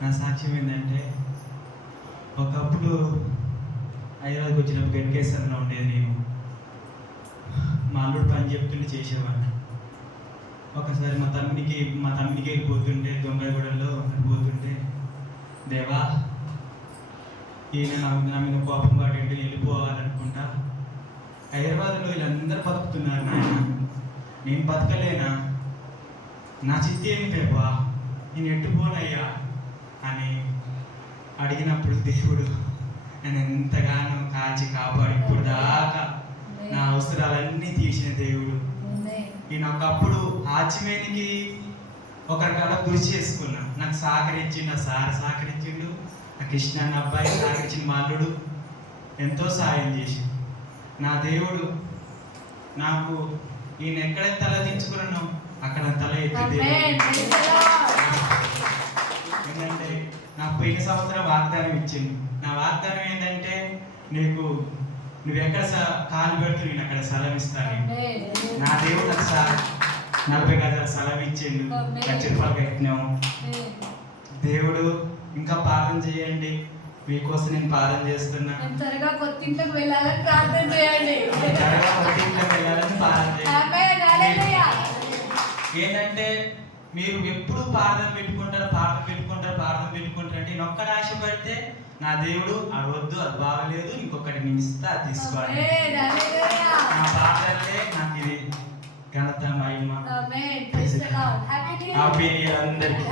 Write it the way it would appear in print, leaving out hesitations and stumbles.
నా సాక్ష్యం ఏంటంటే, ఒకప్పుడు హైదరాబాద్కి వచ్చినప్పుడు గడికేశ్వరంలో ఉండేది. నేను మా అల్లుడు పని చెప్తుంటే చేసేవాడిని. ఒకసారి మా తమ్మునికి వెళ్ళిపోతుంటే, దొంగగూడెంలో పోతుంటే, దేవా ఈయన నా మీద కోపం పాటు వెళ్ళిపోవాలనుకుంటా, హైదరాబాద్లో వీళ్ళందరూ బతుకుతున్నారు, నేను బతకలేనా, నా చిత్తి ఏమి దేవా, నేను ఎట్టుపోనయ్యా అని అడిగినప్పుడు దేవుడు నేను ఎంతగానో కాచి కాపాడి ఇప్పుడు దాకా నా అవసరాలన్నీ తీసిన దేవుడు. నేను ఒకప్పుడు ఆచిమేనికి ఒకరికడ గురి చేసుకున్నా, నాకు సహకరించిండు, ఆ సార్ సహకరించిండు, ఆ కృష్ణ అన్న అబ్బాయి సహకరించిన మా అల్లుడు ఎంతో సాయం చేసి నా దేవుడు నాకు ఈయన ఎక్కడైతే తల దించుకున్నానో అక్కడ తల ఎత్తి దేవుడు. ఏంటంటే నాకు పోయిన సంవత్సరం వాగ్దానం ఇచ్చింది. నా వాగ్దానం ఏంటంటే, నువ్వు ఎక్కడ కాలు పెడుతూ నేను అక్కడ స్థలం ఇస్తాను. నా దేవుడు నాకు 40 గజాల స్థలం ఇచ్చిండు, 1,00,000 రూపాయలు కట్టినాము. దేవుడు ఇంకా ప్రార్థన చేయండి, మీకోసం నేను ప్రార్థన చేస్తున్నా. త్వరగా కొత్తింట్లోకి వెళ్ళాలని ప్రార్థన చేయండి. ఏంటంటే మీరు ఎప్పుడు ప్రార్థన పెట్టుకుంటారు అంటే నేను ఒక్కడ ఆశపడితే నా దేవుడు అది వద్దు, అది బాగలేదు, ఇంకొకటి నేను ఇస్తా, అది తీసుకోవాలి. నా ప్రార్థనలే నాకు ఇది ఘనత మహిమ. హ్యాపీ న్యూ ఇయర్ అందరికీ.